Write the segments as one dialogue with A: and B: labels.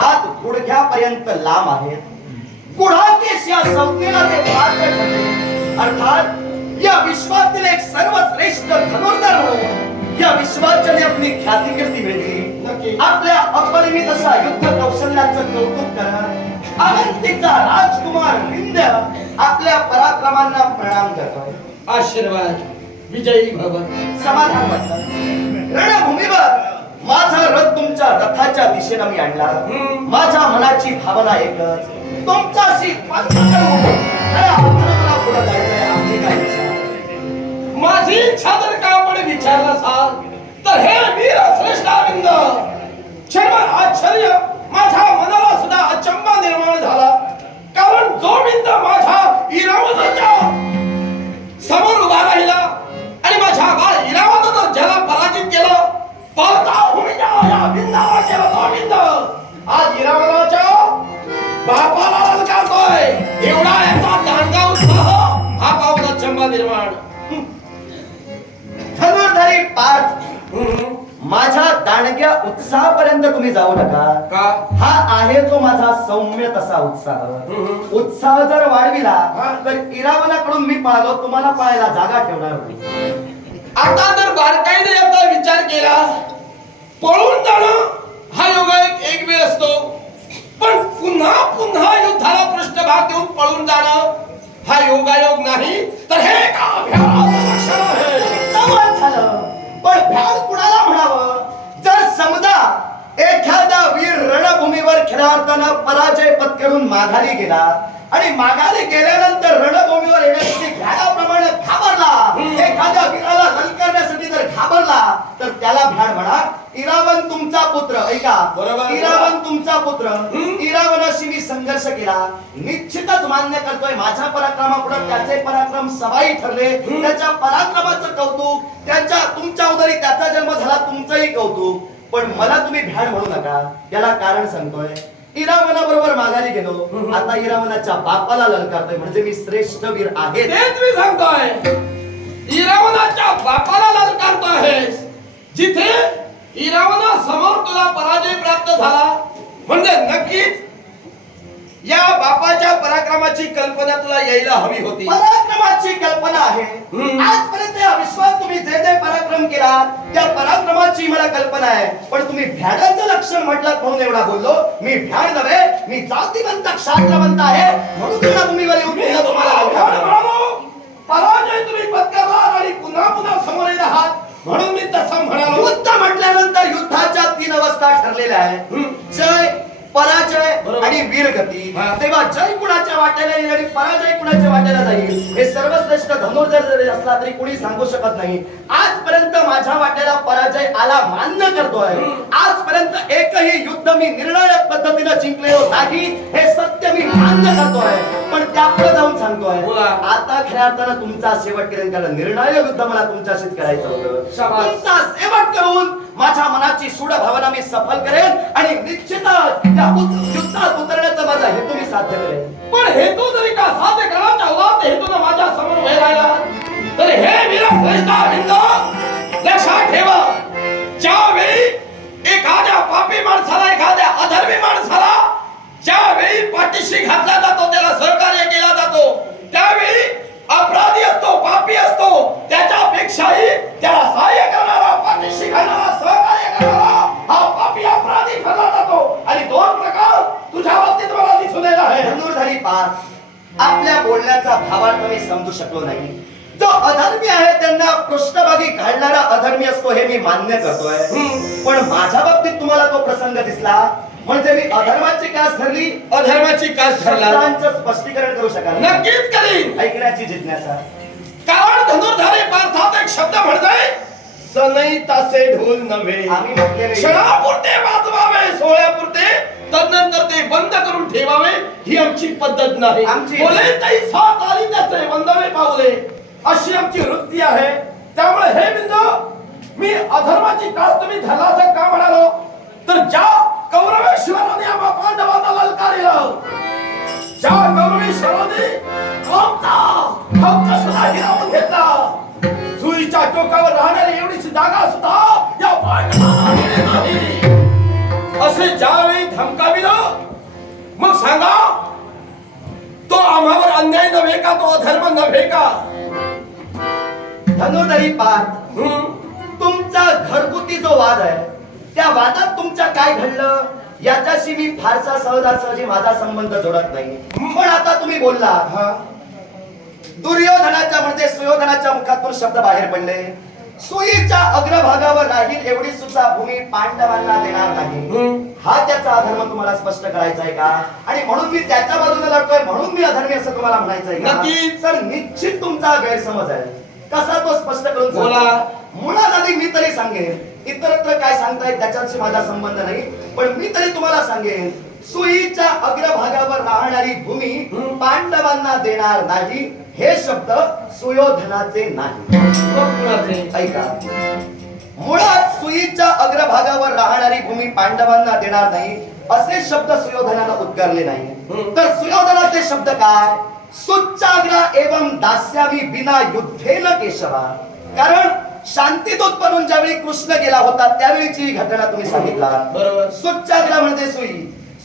A: हात गुडघ्यापर्यंत लांब आहेत. गुढाकेश या संज्ञेला ते पात्र अर्थात या विश्वातील एक सर्वश्रेष्ठ धनुर्धर म्हणून या विश्वाच्याने आपली ख्याती कीर्ती मिळली.
B: नक्की.
A: आपल्या अपरिमित अशा युद्ध कौशल्याचं कौतुक करत अवंतीचा राजकुमार विंध्य आपल्या पराक्रमांना प्रणाम करतो
B: आशीर्वाद. विजयी भव.
A: समाधान वाटतं. रणभूमीवर माझा रथ तुमच्या रथाच्या दिशेनं मी आणला. माझ्या मनाची भावना एकच. तुमच्याशी?
B: माझी इच्छा जर का आपण विचारला असाल तर हे वीर श्रेष्ठाविंद क्षणभर आश्चर्य माझ्या मनाला सुद्धा अचंबा निर्माण झाला. कारण जो विंद
A: उत्साहापर्यंत तुम्ही जाऊ नका.
B: का?
A: हा आहे तो माझा सौम्य तसा उत्साह. उत्साह जर वाढविला. तर इरावनाकडून मी पाहिलो तुम्हाला पाहायला जागा ठेवणार होती
B: आता जर बारकाईने याचा विचार केला पळून जाणं हा योगायोग एक वेळ असतो. पण पुन्हा पुन्हा युद्धाला पृष्ठभाग देऊन पळून जाणं हा योगायोग नाही तर हे एका
A: अर्थानं पराजय पत्करून माघारी गेला. आणि माघारी गेल्यानंतर रणभूमीवर येण्यासाठी भ्याडाप्रमाणे घाबरला. एखाद्या वीराला ललकारण्यासाठी जर घाबरला तर त्याला भ्याड म्हणा इरावण तुमचा पुत्र. ऐका.
B: बरोबर.
A: इरावण तुमचा पुत्र.
B: हम्म.
A: इरावनाशी मी संघर्ष केला. निश्चितच मान्य करतोय माझ्या पराक्रमापुढे त्याचे पराक्रम सवाई ठरले. त्याच्या पराक्रमाचं कौतुक त्याच्या तुमच्या उदरी त्याचा जन्म झाला तुमचंही कौतुक. पण मला तुम्ही भ्याड म्हणू नका. याला कारण सांगतोय इरावना बरोबर माघारी गेलो. आता इरावनाच्या बापाला ललकारतोय. म्हणजे मी श्रेष्ठ वीर आहे.
B: तेच मी सांगतोय. इरावनाच्या बापाला ललकारतो आहेस जिथे इरावना समोर तुला पराजय प्राप्त झाला म्हणजे नक्कीच या बापाच्या पराक्रमाची कल्पना तुला यायला हवी होती.
A: पराक्रमाची कल्पना आहे. आजपर्यंत या विश्वात तुम्ही जे जे पराक्रम केला त्या पराक्रमाची मला कल्पना आहे. पण तुम्ही भ्याडाचं लक्षण म्हटलं म्हणून एवढा बोललो. मी भ्याड नव्हे मी जातीवंत क्षात्रवंत आहे. म्हणून रणभूमीवर येऊन
B: मी
A: तुला तुम्हाला
B: तुम्हाला पराजय तुम्ही पत्करला आणि पुन्हा पुन्हा समोर येत आहात. म्हणून मी तसं म्हणालो.
A: युद्ध म्हटल्यानंतर युद्धाच्या तीन अवस्था ठरलेल्या आहेत. जय पराजय. आणि वीरगती. तेव्हा जय कुणाच्या वाट्याला येईल आणि पराजय कुणाच्या वाट्याला जाईल? हे सर्वश्रेष्ठ धनुर्धर जरी असला तरी कोणी सांगू शकत नाही. आजपर्यंत माझ्या वाट्याला पराजय आला मान्य करतोय. आजपर्यंत एकही युद्ध मी निर्णायक पद्धतीने जिंकलेलो नाही. हे सत्य मी मान्य करतोय. त्यापुढे जाऊन सांगतोय.
B: बोला.
A: आता खऱ्या अर्थानं तुमचा शेवट करेन कारण निर्णायक युद्ध मला तुमच्याशीच करायचं होतं.
B: शाबास.
A: तुमचा शेवट करून माझ्या मनाची सूड भावना मी सफल करेन आणि निश्चितच त्या उत- युद्धात उतरण्याचा माझा हेतू मी साध्य करेन.
B: पण हेतू जरी का साध्य करायचा होता तर हेतू माझ्यासमोर उभे राहिला. तर हे वीर श्रेष्ठ लक्षात ठेवा.
A: समजू शकलो नाही. जो अधर्मी आहे त्यांना पृष्ठभागी घालणारा अधर्मी असतो हे मी मान्य करतोय. पण माझ्या बाबतीत तुम्हाला तो प्रसंग दिसला. म्हणजे मी अधर्माची कास धरली?
B: अधर्माची कास
A: शब्दांचं स्पष्टीकरण करू शकाल
B: नक्कीच करीन.
A: ऐकण्याची जिज्ञासा.
B: कारण धनुर्धारी पार्थात एक शब्द म्हणतोय सनई तासे ढोल नव्हे.
A: आम्ही म्हटलेले
B: क्षणापुरते वाजवावे सोहळ्यापुरते तदनंतर ते बंद करून ठेवावे ही आमची पद्धत नाही. बोले सात आली त्याचे वंदावे पावले. अशी आमची वृत्ती आहे. त्यामुळे हे बिंदू मी अधर्माची कास तुम्ही धरला असं का म्हणालो? तर ज्या कौरवेश्वराने आम्हा पांडवाचा ललकारिला ज्या कौरवेश्वराने आमचा हक्क सुद्धा हिरावून घेतला. सुईच्या टोकावर राहणारी एवढीशी जागा सुद्धा या पांडवाला नाही. असे ज्यावेळी धमकाविलं मग सांगा अन्याय नव्हे का तो अधर्म नव्हे का
A: धनुर्धरी पाठ
B: हं?
A: तुमचा घरगुती जो वाद आहे त्या वादात तुमच्या काय घडलं? याच्याशी मी फारसा सहजासहजी माझा संबंध जोडत नाही. पण आता तुम्ही बोलला.
B: हा.
A: दुर्योधनाच्या म्हणजे सुयोधनाच्या मुखातून शब्द बाहेर पडले. सुईच्या अग्रभागावर राहील एवढी सुद्धा भूमी पांडवांना देणार नाही
B: हं?
A: त्याचा अधर्म तुम्हाला स्पष्ट करायचा आहे का आणि म्हणून मी त्याच्या बाजूने लढतोय म्हणून मी अधर्मी असं तुम्हाला म्हणायचं आहे. का तर निश्चित तुमचा गैरसमज आहे कसा तो स्पष्ट करून.
B: बोला.
A: मुळात आधी मी तरी सांगेन इतरत्र काय सांगतायत त्याच्याशी माझा संबंध नाही पण मी तरी तुम्हाला सांगेन सुईच्या अग्रभागावर राहणारी भूमी. पांडवांना देणार नाही. हे शब्द सुयोधनाचे नाही? ऐका. मुळात सुईच्या अग्रभागावर राहणारी भूमी पांडवांना देणार नाही असे शब्द सुयोधनाला उद्गारले नाही. तर सुयोधनाचे शब्द काय? सुच्चाग्रा एवं दास्यामी बिना युद्धेन केशवा. कारण शांतीदूत बनून ज्यावेळी कृष्ण गेला होता त्यावेळीची घटना तुम्ही सांगितला.
B: बरोबर.
A: सुच्चाग्रा म्हणजे सुई.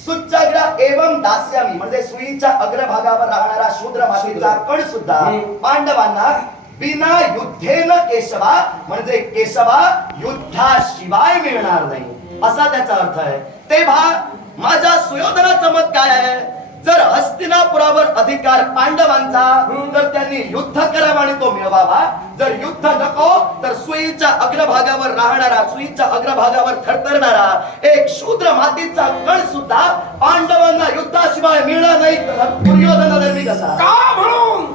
A: सुच्चाग्रा एवं दास्यामी म्हणजे सुईच्या अग्रभागावर राहणारा शूद्र. मातीचा कण सुद्धा. पांडवांना बिना युद्धेन केशवा म्हणजे केशवा युद्धाशिवाय मिळणार नाही. असा त्याचा अर्थ आहे. तेव्हा माझ्या सुयोधनाचं मत काय आहे? जर हस्तिनापुरावर अधिकार पांडवांचा तर त्यांनी युद्ध करावा आणि तो मिळवावा जर युद्ध नको तर सुईच्या अग्रभागावर राहणारा सुईच्या अग्रभागावर थरथरणारा एक शूद्र मातीचा कण सुद्धा पांडवांना युद्धाशिवाय मिळणार नाही. तर दुर्योधनाधर्मी कसा?
B: का म्हणून?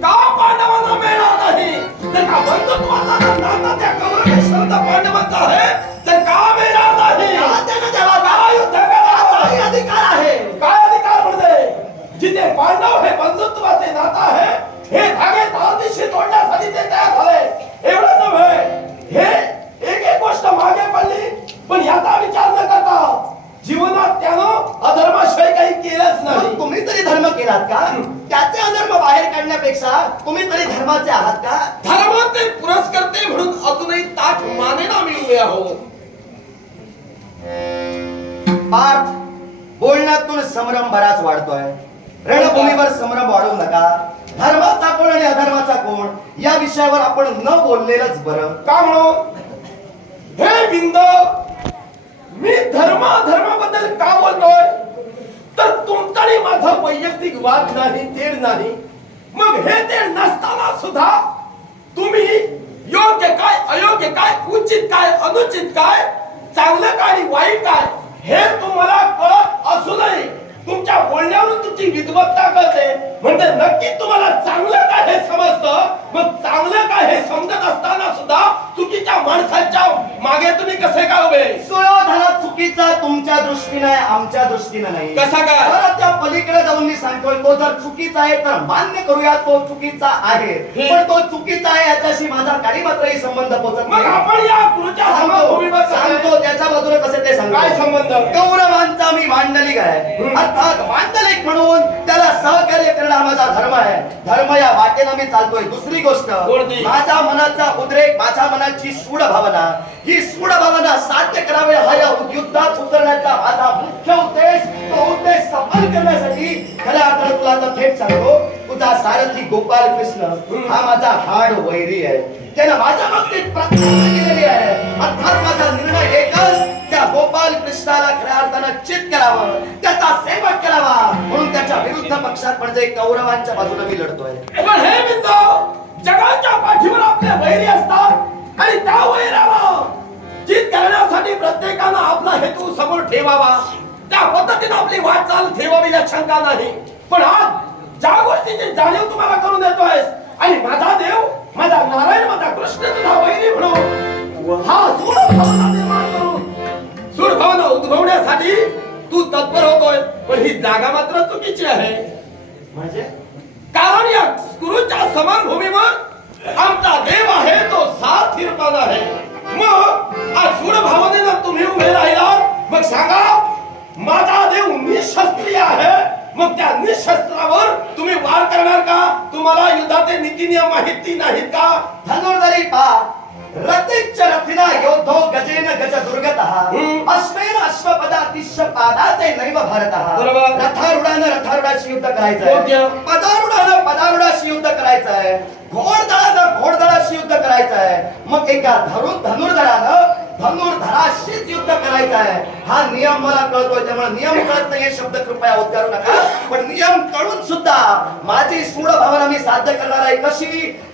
B: का पांडवांना मिळणार नाही? तर का बंधुत्वाचा नाता त्या कौरवेश्वर पांडवांचा आहे? तर का मिळणार नाही
A: का त्यानं तेव्हा
B: का युद्ध
A: काही
B: करावं
A: अधिकार आहे
B: काय अधिकार म्हणजे जिथे पांडव हे बंधुत्वाचे नातं आहे हे धागे तारदिशी तोडण्यासाठी ते तयार झाले एवढं नव्हे हे एक एक गोष्ट मागे पडली पण याचा विचार न करता जीवनात त्यानं अधर्माशिवाय काही केलंच
A: मग
B: नाही
A: तुम्ही तरी धर्म केलात का त्याचे अधर्म बाहेर काढण्यापेक्षा तुम्ही तरी धर्माचे आहात का
B: धर्माचे पुरस्कर्ते म्हणून अजूनही ताठ मानेना आम्ही
A: पार्थ बोलण्यातून संभ्रम बराच वाढतोय. रणभूमीवर संभ्रम वाढवू नका. धर्माचा कोण आणि अधर्माचा कोण या विषयावर आपण न बोललेलंच बरं.
B: का म्हणू? हे बिंद मी धर्म धर्माबद्दल का बोलतोय? तर तुमचा आणि माझा वैयक्तिक वाद नाही तेढ नाही. मग हे तेढ नसताना सुद्धा तुम्ही योग्य काय अयोग्य काय उचित काय अनुचित काय चांगलं काय आणि वाईट काय हे तुम्हाला कळत असूनही तुमच्या बोलण्यावरून तुमची विद्वत्ता कळते. म्हणजे नक्की तुम्हाला चांगलं काय हे समजतं? मग चांगलं काय हे समजत असताना सुद्धा चुकीच्या माणसाच्या मागे तुम्ही कसे काय उभे?
A: सुयोधना चुकीचा तुमच्या दृष्टीने आहे, आमच्या दृष्टीने नाही.
B: कसा काय?
A: बरं, त्या पलीकडे जाऊन मी सांगतोय तो जर चुकीचा आहे तर मान्य करूया तो चुकीचा आहे. पण तो चुकीचा आहे याच्याशी माझा काही मात्रही संबंध पोचत
B: मग आपण या गुरुच्या
A: सांगतो
B: सांगतो
A: सांगतो त्याच्या बाजूने कसे ते सांगतो.
B: काय संबंध?
A: कौरवांचा मी मांडलिक आहे
B: हम्म.
A: अर्थात मांडलिक म्हणून त्याला सहकार्य करणं हा माझा धर्म आहे. धर्म या वाटेनं मी चालतोय. दुसरी गोष्ट
B: कोणती?
A: माझ्या मनाचा उद्रेक माझ्या मनाची सूड भावना ही सूड भावना साध्य करावे हा या युद्धात उतरण्याचा माझा मुख्य उद्देश. तो उद्देश सफल करण्यासाठी खऱ्या अर्थानं तुला आता थेट सांगतो तुझा सारथी गोपाल कृष्ण हा माझा हाड वैरी आहे. त्याला माझ्या बाबतीत प्रार्थना केलेली आहे. अर्थात माझा निर्णय एकच त्या गोपाल कृष्णाला खऱ्या अर्थानं चित करावं त्याचा सेवक करावा. म्हणून त्याच्या विरुद्ध पक्षात म्हणजे कौरवांच्या बाजूला मी लढतोय.
B: पण हे बिंद जगाच्या पाठीवर आपले वैरी असतात. आणि त्या वैराला जित करण्यासाठी प्रत्येकानं आपला हेतू समोर ठेवावा. त्या पद्धतीने आपली वाटचाल ठेवावी यात शंका नाही पण आज ज्या गोष्टीची जाणीव तुम्हाला करून देतोय आणि माझा देव माझा नारायण माझा कृष्ण तुझा वैरी म्हणून हा सूड भावना निर्माण करून सूड भावना उद्भवण्यासाठी तू तत्पर होतोय. पण ही जागा मात्र चुकीची आहे.
A: म्हणजे?
B: कारण या गुरुच्या समरभूमीवर आमचा देव आहे तो साथ हिरपान आहे. मग आज सूड भावनेनं तुम्ही उभे राहिलात. मग सांगा माझा देव निशस्त्रीय आहे. मग त्या निशस्त्रावर तुम्ही वार करणार का? तुम्हाला युद्धाचे नीती नियम माहिती नाहीत का?
A: धनुर्धरी पा रतिच्च रथिना योद्धो गजेन गज दुर्गतः. अश्वेन अश्वपदातिश्च पादाते नैव भारतः.
B: बरोबर.
A: रथारूढानं रथारूढाशी युद्ध करायचं. आहे पदारूढानं पदारूढाशी युद्ध करायचं आहे घोडदळानं घोडदळाशी युद्ध करायचं आहे मग एका धरून धनुर्धरानं धनुर्धराशीच युद्ध करायचं आहे हा नियम मला कळतोय त्यामुळे नियम कळत नाही हे शब्द कृपया उच्चारू नका. पण नियम कळून सुद्धा माझी सूड भावना मी साध्य करणार आहे कशी?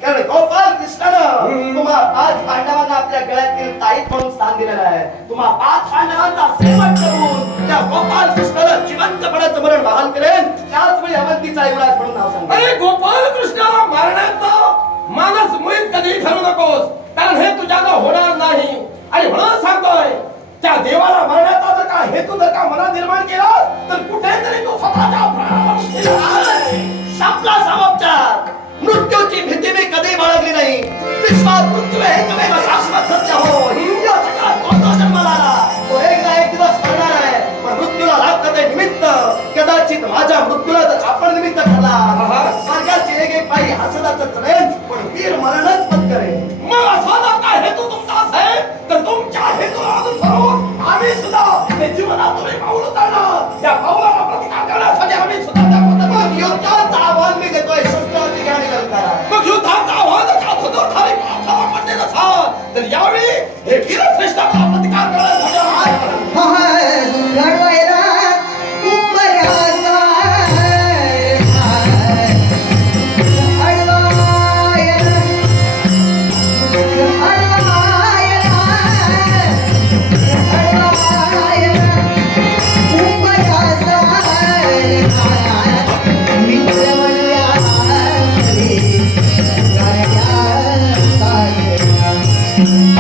A: कारण गोपाल कृष्णानं तुम्हा पाच पांडवांना आपल्या गळ्यातील ताईत म्हणून स्थान दिलेलं आहे. तुम्हा पाच पांडवांचा सेवक करून त्या गोपाल कृष्णाला जिवंतपणाचं मरण बहाल करेन. त्याच वेळी अवंतीचा युवराज म्हणून नाव सांगा
B: अरे गोपाल कृष्णाला मारण्याचं मानस मुळीच कधी ठरू नकोस. कारण हे तुझ्यानं होणार नाही. आणि म्हणून सांगतोय त्या देवाला मरण्याचा जर का हेतू जर का मनात निर्माण केला तर कुठेतरी तू स्वतःच्या प्राणाला
A: संपला समाप्त मृत्यूची भीती मी कधी बाळगली नाही. विश्वास मृत्यू हे एकमेव शाश्वत सत्य हो? हिंदू कोणता जन्माला आला? तो एक दिवस मरणार आहे. पण मृत्यूला लागतं ते निमित्त कदाचित माझ्या मृत्यूला जर आपण निमित्त ठरला
B: Thank you.